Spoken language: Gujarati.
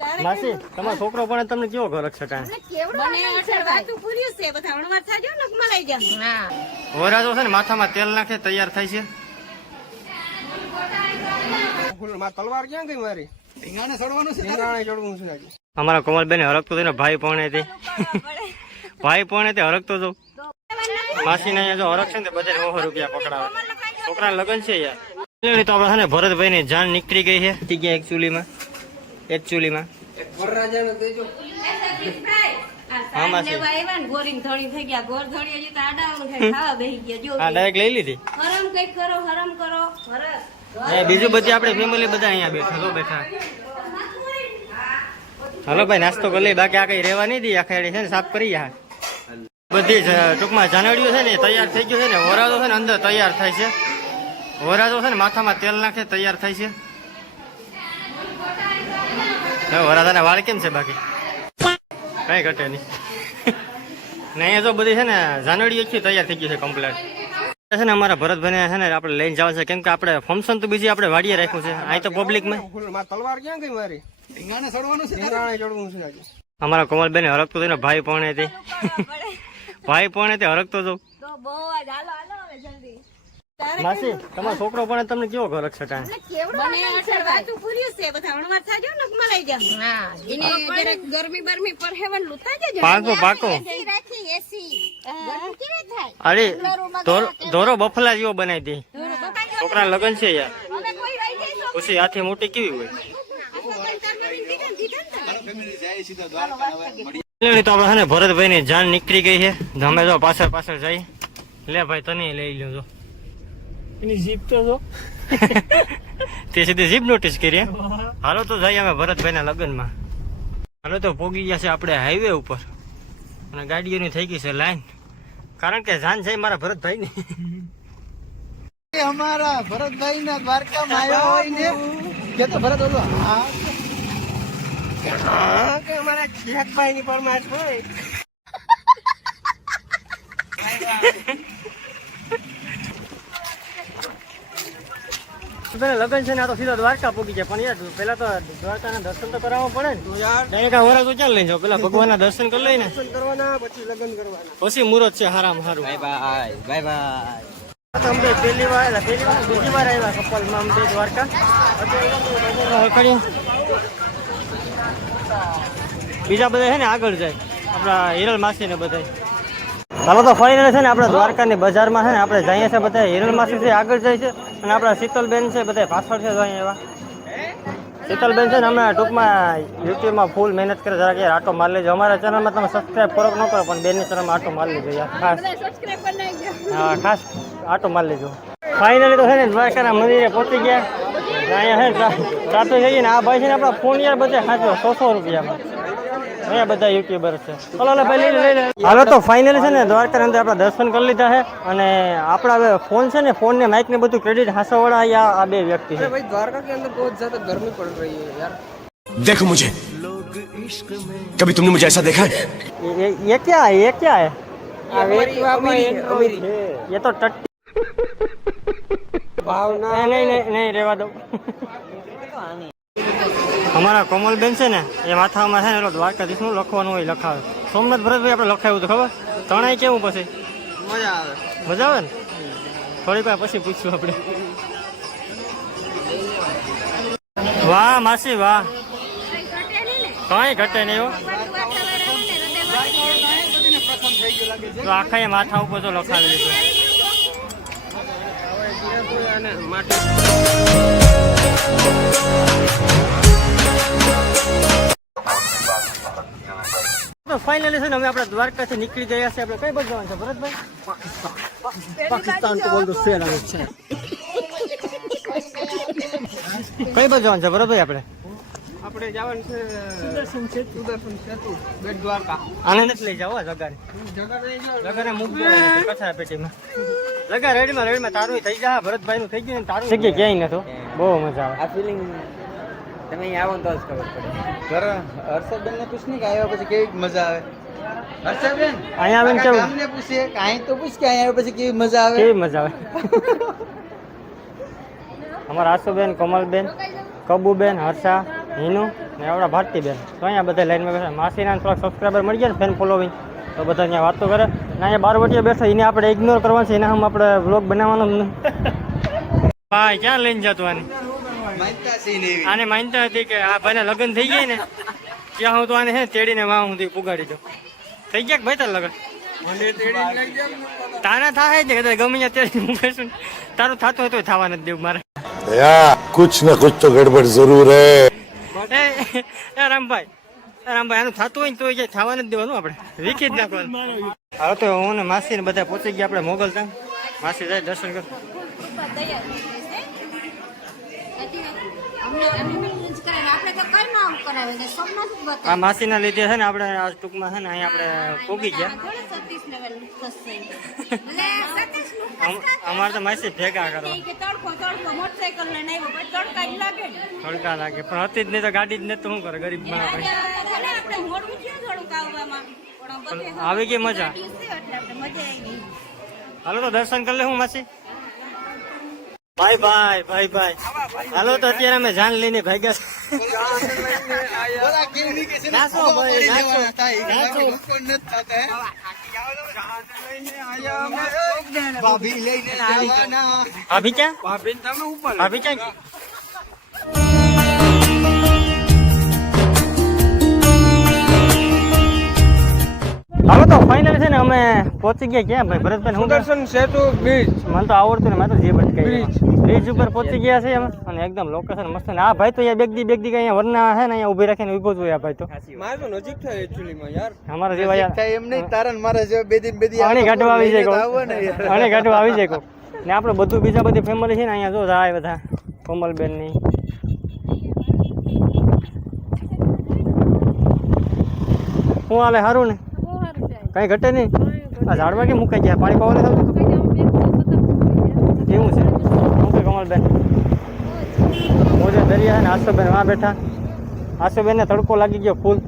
માસી તમારો છોકરો પણ તમને કેવો ઘર છે કાંઈ વરાજો છે ને માથામાં તેલ નાખે તૈયાર થાય છે. તલવાર ક્યાં ગઈ મારી? ઢીંગાણે ચડવાનું છે. ઢીંગાણે ચડવું છે. અમારા કોમલબેન હરકતો હતો ને ભાઈ પણ હતી ભાઈ પણ હતી હરકતો હતો. માસી ને જો હરક છે ને બધે 900 રૂપિયા પકડાવે. છોકરા લગન છે યાર. તો આપડે છે ને ભરતભાઈ ની જાન નીકળી ગઈ છે. એક ચૂલીમાં હા માસી ડાયરેક્ટ લઈ લીધી. બીજું બધી આપડે ફેમિલી બધા અહીંયા બેઠા હાલો ભાઈ નાસ્તો કરી લઈ. બાકી આ કઈ રેવા નહીં દી આખા છે ને સાફ કરી યા બધી ટૂંકમાં જાનવડીઓ છે ને તૈયાર થઈ ગયું છે ને. વરાજો છે ને અંદર તૈયાર થાય છે. વરાજો છે ને માથામાં તેલ નાખે તૈયાર થાય છે. વરાજાના વાળ કેમ છે? બાકી કઈ ઘટે નહીં. ને અહીંયા જો બધી છે ને જાનવડીઓ તૈયાર થઈ ગયું છે કમ્પ્લેટ છે ને. અમારા ભરતભાઈ છે ને આપણે લઈને જવા છે કેમ કે આપણે ફંક્શન તો બીજી આપણે વાડીએ રાખ્યું છે. અહીં તો પબ્લિકમાં તલવાર ક્યાં ગઈ મારી? ઢીંગાણે ચડવાનું છે. ઢીંગાણે ચડવું છે. અમારા કોમલબેન હરકતો હતો ને ભાઈ પણ હતી ભાઈ પણ હતી હરકતો હતો. માસી તમારો છોકરો પણ તમને કેવો ઘર છે કાંઈ પાકો અરે ધોરો બફલા જેવો બનાવી દે. છોકરા લગન છે યાર. પછી હાથી મોટી કેવી હોય? તો આપડે છે ને ભરતભાઈ ની જાન નીકળી ગઈ છે. અમે જો પાછળ જઈ લે ભાઈ તને લઈ લો. એની જીપ તો જો તે સીધી જીપ નોટિસ કરી. હાલો તો જઈએ અમે ભરતભાઈ ના લગ્ન માં. હાલો તો પોગી ગયા છે આપણે હાઈવે ઉપર અને ગાડીઓની થઈ ગઈ છે લાઈન. કારણ કે જાન છે મારા ભરતભાઈ ની. અમારા ભરતભાઈ ના દ્વારકામાં આવ્યા હોય ને કે તો ભરત બોલો હા કે અમારા જેઠભાઈ ની પરમાશ હોય. લગન છે ને આ તો સીધા દ્વારકા પૂગી જાય. પણ યાર પેલા તો દ્વારકા ના દર્શન તો કરાવવા પડે ને યાર. ડાયરેક્ટ વરા તો ક્યાં લઈ જાવ? પેલા ભગવાન ના દર્શન કરી લઈને કરવાના પછી લગન કરવાના પછી મુહૂર્ત છે હારામ હારું. Bye bye. અમે બીજી વાર આવ્યા કપલમાં અમે દ્વારકા. બીજા બધા છે ને આગળ જાય આપડા હિરલ માસી ને બધા. ચાલો તો ફાઇનલ છે ને આપડે દ્વારકાની બજારમાં છે ને આપણે જઈએ છીએ બધા. હિરલ માસી છે આગળ જાય છે અને આપડા શીતલબેન છે બધા પાછળ છે. એવા શીતલબેન છે ને અમે ટૂંકમાં યુટ્યુબમાં ફૂલ મહેનત કરે. જરા કે આટો મારી લેજો. અમારા ચેનલમાં તમે સબસ્ક્રાઈબ ફરક ન કરો પણ બેનની ચેનલમાં આટો મારી લેજો યાર ખાસ. હા ખાસ આટો મારી લેજો. ફાઇનલી તો છે ને દ્વારકાના મંદિરે પહોંચી ગયા. અહીંયા છે ટ્રાફિક થઈ ગઈ ને આ ભાઈ છે ને આપણા ફોન યાર બધા ખાચો 100 રૂપિયામાં. અહીંયા બધા યુટ્યુબર છે. ચલો ભાઈ લઈ લે. હાલો તો ફાઇનલી છે ને દ્વારકા અંદર આપણે દર્શન કરી લીધા છે અને આપણા હવે ફોન છે ને ફોન ને માઇક ને બધું ક્રેડિટ હાસવાળા આ બે વ્યક્તિ છે. भाई द्वारका के अंदर बहुत ज्यादा गर्मी पड़ रही है यार. देखो मुझे कभी तुमने मुझे ऐसा देखा है? ये क्या है? ये तो टट्टी भावना नहीं रेवा दो. અમારા કોમલબેન છે ને એ માથામાં છે ને દ્વારકાધીશ નું લખવાનું હોય લખાવે. સોમનાથ ભરતભાઈ આપણે લખાવ્યું તો ખબર તણાઈ કેવું પછી મજા આવે ને થોડીક વાર પછી પૂછશું આપણે. વાહ માસી વાહ કઈ ઘટે નહીં હો. તો આખા માથા ઉપર તો લખાવી લીધું. ફાઇનલી છે ને અમે આપણે દ્વારકાથી નીકળી ગયા છે. આપણે કઈ બાજુ જવાનું છે ભરતભાઈ? पाकिस्तान को बोल दो सेना है. કઈ બાજુ જવાનું છે ભરતભાઈ આપણે? આપણે જવાનું છે સુદર્શન સેતુ બેટ દ્વારકા. આને નથી લઈ જાવ જગાને મૂકી કચરા પેટીમાં. જગા રેડીમાં તારું થઈ જા. ભરતભાઈ નું થઈ ગયું તારું જગ્યા ક્યાંય નતો. બહુ મજા આવે આ ફિલિંગ. તમે અહીં આવો તો જ ખબર પડે. હર્ષદબેન ને પૂછ નહીં કે આવ્યા પછી કેવી મજા આવે. હર્ષદબેન અહીંયા આવીને કેવું અમને પૂછીએ કે અહીં તો પૂછ કે અહીં આવ્યા પછી કેવી મજા આવે. અમારા આશુબેન, કોમલબેન, કબુબેન, હર્ષા, હિનુ ને આપણા ભારતીબેન તો અહીંયા બધા લાઈનમાં બેઠા માસીના થોડાક સબસ્ક્રાઈબર મળી ગયા ને ફેન ફોલોવિંગ તો બધા અહીંયા વાતો કરે ને અહીંયા બારવટીએ બેઠા એને આપણે ઇગ્નોર કરવાનું છે એના હમ આપણે વ્લોગ બનાવવાનો જ નહીં ભાઈ ક્યાં લઈને જતો આને માનતા છે ને એવી. આને માનતા હતી કે આ ભાઈને લગ્ન થઈ જાય ને ત્યાં હું તો આને છે ને તેડીને વાહ સુધી પુગાડી દઉં થઈ ગયા કે ભાઈ તાર લગ્ન તારા થાય જ ને કદાચ ગમે ત્યાં તેડી મૂકીશું તારું થતું હોય તો થવા નથી દેવું મારે भैया कुछ न कुछ तो गड़बड़ जरूर है એ રામભાઈ આનું થતું હોય ને તો ક્યાંય થવા નથી દેવાનું આપણે વીખી જ નાખવાનું હવે તો હું ને માસી ને બધા પહોંચી ગયા આપણે મોગલ ત્યાં માસી જાય દર્શન કર આ માસીના લીધે છે ને આપણે આ ટૂંકમાં છે ને અહીંયા આપણે પોગી ગયા અમારે તો માસી ભેગા કરવા તડકા લાગે પણ હતી જ નહીં તો ગાડી જ નહીં તો શું કરે ગરીબ આપણે આવી ગઈ મજા હાલો તો દર્શન કરી લે હું માસી ભાઈ હાલો તો અત્યારે અમે જાન લઈને ભાગ્યા બોલા કેવી રીતે છે ને નાચો ભાઈ, લઈ નાચો. લેવાના થાય. નાચો. લોકો નથી થતા, હે? ભાભી લઈને આવવાના. ભાભી ક્યાં ભાભી ક્યાં હાલો તો ફાઇનલ છે ને અમે પહોંચી ગયા ક્યાં ભાઈ ભરતભાઈ હું સુદર્શન સેતુ બીચ મને તો આવડતું ને મેં તો જે ભટકાઈ બ્રિજ ઉપર પહોંચી ગયા છે અમે અને એકદમ લોકેશન મસ્ત ને આ ભાઈ તો અહીંયા બેગદી અહીંયા વરના છે ને અહીંયા ઊભી રાખીને ઊભો જ હોય આ ભાઈ તો મારે તો નજીક થાય એકચ્યુઅલી માં યાર અમારા જેવા યાર થાય એમ નહીં, તારા ને મારા જેવા બે દિન બે દી આને ગાંઠવા આવી જાય આવો ને યાર. આને ગાંઠવા આવી જાય ને આપણે બધું બીજા બધી ફેમિલી છે ને અહીંયા જો જાય બધા કોમલબેન ની હું હાલે સારું ને કઈ ઘટે નહીં આ ઝાડવા કે મુકાઈ ગયા પાણી પાવાને થતું એવું છે શું કે કમલબેન મોજે દરિયા છે ને આશુબેન વાં બેઠા આશુબેનને તડકો લાગી ગયો ફૂલ